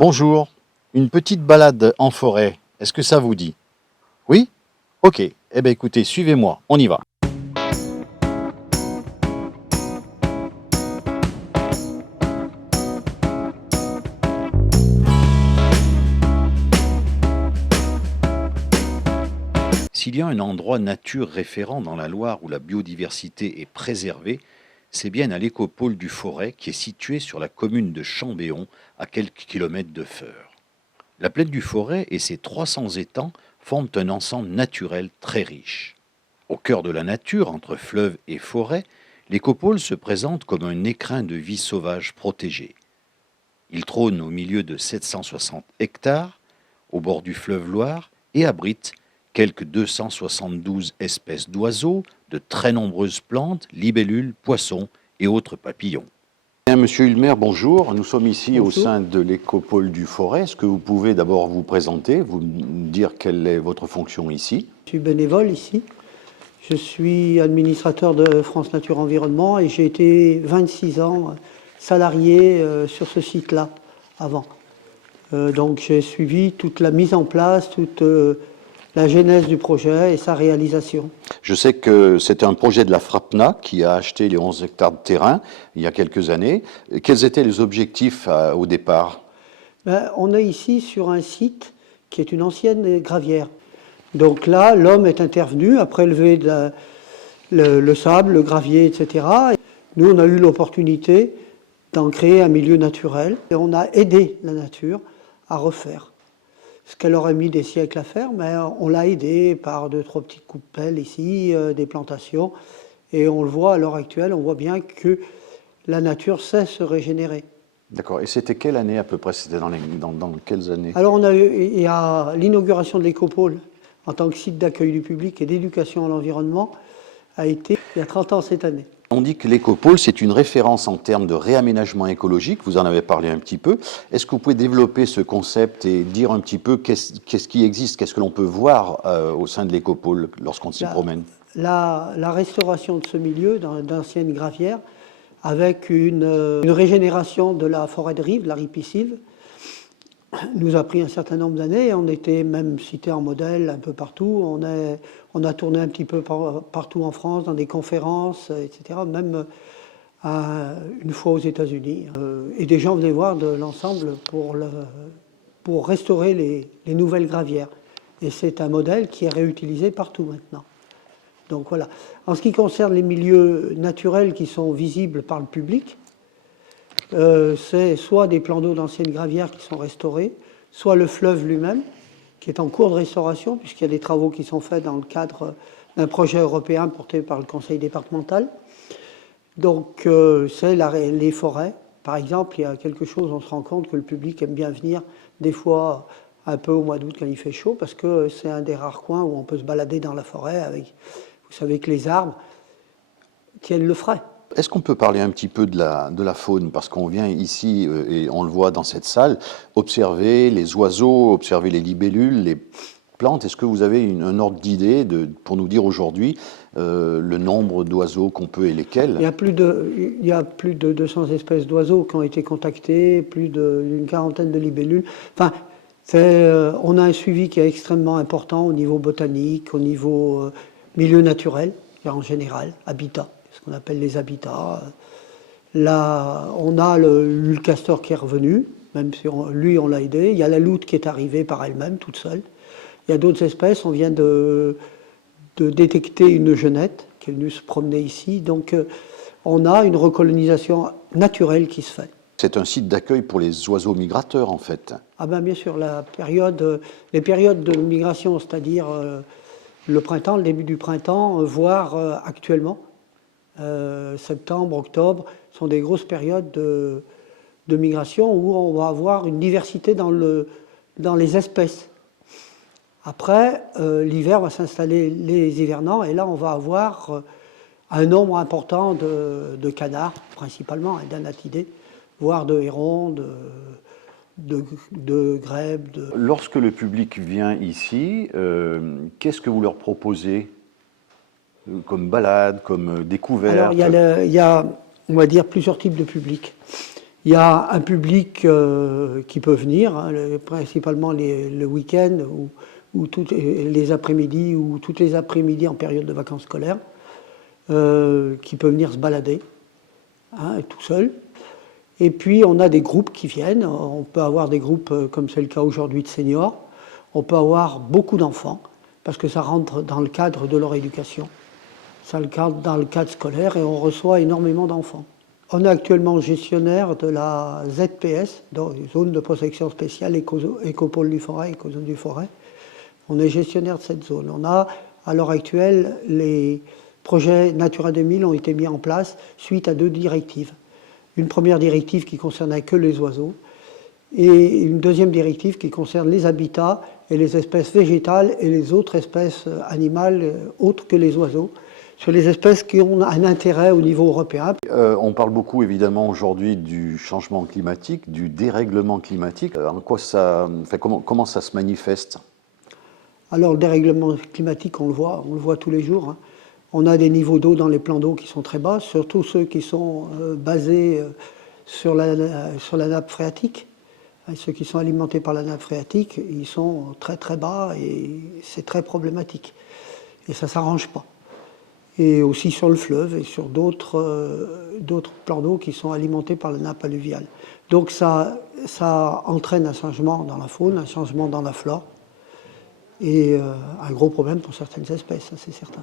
Bonjour, une petite balade en forêt, est-ce que ça vous dit? Oui? Ok, eh bien écoutez, suivez-moi, on y va. S'il y a un endroit nature référent dans la Loire où la biodiversité est préservée, c'est bien à l'écopôle du Forêt qui est situé sur la commune de Chambéon, à quelques kilomètres de Feurs. La plaine du Forêt et ses 300 étangs forment un ensemble naturel très riche. Au cœur de la nature, entre fleuve et forêt, l'écopôle se présente comme un écrin de vie sauvage protégé. Il trône au milieu de 760 hectares, au bord du fleuve Loire, et abrite quelques 272 espèces d'oiseaux, de très nombreuses plantes, libellules, poissons et autres papillons. Monsieur Ulmer, bonjour. Nous sommes ici au sein de l'écopôle du Forêt. Est-ce que vous pouvez d'abord vous présenter, vous dire quelle est votre fonction ici? Je suis bénévole ici. Je suis administrateur de France Nature Environnement et j'ai été 26 ans salarié sur ce site-là avant. Donc j'ai suivi toute la mise en place, toute la genèse du projet et sa réalisation. Je sais que c'était un projet de la FRAPNA qui a acheté les 11 hectares de terrain il y a quelques années. Quels étaient les objectifs au départ? On est ici sur un site qui est une ancienne gravière. Donc là, l'homme est intervenu à prélever le sable, le gravier, etc. Nous, on a eu l'opportunité d'en créer un milieu naturel et on a aidé la nature à refaire. Ce qu'elle aurait mis des siècles à faire, mais on l'a aidé par 2-3 petites coupes de pelle ici, des plantations. Et on le voit à l'heure actuelle, on voit bien que la nature sait se régénérer. D'accord. Et c'était quelle année à peu près? C'était dans quelles années? Alors il y a l'inauguration de l'écopôle en tant que site d'accueil du public et d'éducation à l'environnement a été il y a 30 ans cette année. On dit que l'écopôle, c'est une référence en termes de réaménagement écologique. Vous en avez parlé un petit peu. Est-ce que vous pouvez développer ce concept et dire un petit peu qu'est-ce qui existe, qu'est-ce que l'on peut voir au sein de l'écopôle lorsqu'on s'y promène? La restauration de ce milieu d'anciennes gravières avec une régénération de la forêt de rive, la ripisylve, nous a pris un certain nombre d'années. On était même cité en modèle un peu partout. On a tourné un petit peu partout en France, dans des conférences, etc. Même une fois aux États-Unis. Et des gens venaient voir de l'ensemble pour restaurer les nouvelles gravières. Et c'est un modèle qui est réutilisé partout maintenant. Donc voilà. En ce qui concerne les milieux naturels qui sont visibles par le public, c'est soit des plans d'eau d'anciennes gravières qui sont restaurés, soit le fleuve lui-même, qui est en cours de restauration, puisqu'il y a des travaux qui sont faits dans le cadre d'un projet européen porté par le conseil départemental. Donc, c'est les forêts. Par exemple, il y a quelque chose, on se rend compte que le public aime bien venir, des fois un peu au mois d'août quand il fait chaud, parce que c'est un des rares coins où on peut se balader dans la forêt avec, vous savez que les arbres tiennent le frais. Est-ce qu'on peut parler un petit peu de la faune? Parce qu'on vient ici, et on le voit dans cette salle, observer les oiseaux, observer les libellules, les plantes. Est-ce que vous avez un ordre d'idée pour nous dire aujourd'hui le nombre d'oiseaux qu'on peut et lesquels? Il y a plus de 200 espèces d'oiseaux qui ont été contactées, plus d'une quarantaine de libellules. Enfin, on a un suivi qui est extrêmement important au niveau botanique, au niveau milieu naturel, en général, habitat. Ce qu'on appelle les habitats. Là, on a le castor qui est revenu, même si lui, on l'a aidé. Il y a la loutre qui est arrivée par elle-même, toute seule. Il y a d'autres espèces. On vient de détecter une genette qui est venue se promener ici. Donc, on a une recolonisation naturelle qui se fait. C'est un site d'accueil pour les oiseaux migrateurs, en fait. Ah ben, bien sûr, les périodes de migration, c'est-à-dire le printemps, le début du printemps, voire actuellement, septembre, octobre, sont des grosses périodes de migration où on va avoir une diversité dans les espèces. Après, l'hiver va s'installer les hivernants et là, on va avoir un nombre important de canards, principalement, et d'anatidés, voire de hérons, de grèbes. Lorsque le public vient ici, qu'est-ce que vous leur proposez comme balade, comme découverte? Alors, il y a, on va dire, plusieurs types de publics. Il y a un public qui peut venir, hein, principalement le week-end ou les après-midi ou toutes les après-midi en période de vacances scolaires, qui peut venir se balader, hein, tout seul. Et puis on a des groupes qui viennent. On peut avoir des groupes comme c'est le cas aujourd'hui de seniors. On peut avoir beaucoup d'enfants parce que ça rentre dans le cadre de leur éducation. Ça rentre dans le cadre scolaire et on reçoit énormément d'enfants. On est actuellement gestionnaire de la ZPS, donc zone de protection spéciale, écopôle du Forêt, écozone du Forêt. On est gestionnaire de cette zone. On a, à l'heure actuelle, les projets Natura 2000 ont été mis en place suite à 2 directives. Une première directive qui concernait que les oiseaux et une deuxième directive qui concerne les habitats et les espèces végétales et les autres espèces animales autres que les oiseaux, sur les espèces qui ont un intérêt au niveau européen. On parle beaucoup évidemment aujourd'hui du changement climatique, du dérèglement climatique. En quoi ça, comment ça se manifeste? Alors le dérèglement climatique, on le voit tous les jours, hein. On a des niveaux d'eau dans les plans d'eau qui sont très bas, surtout ceux qui sont basés sur la nappe phréatique. Ceux qui sont alimentés par la nappe phréatique, ils sont très très bas et c'est très problématique. Et ça ne s'arrange pas. Et aussi sur le fleuve et sur d'autres plans d'eau qui sont alimentés par la nappe alluviale. Donc ça entraîne un changement dans la faune, un changement dans la flore et un gros problème pour certaines espèces, ça c'est certain.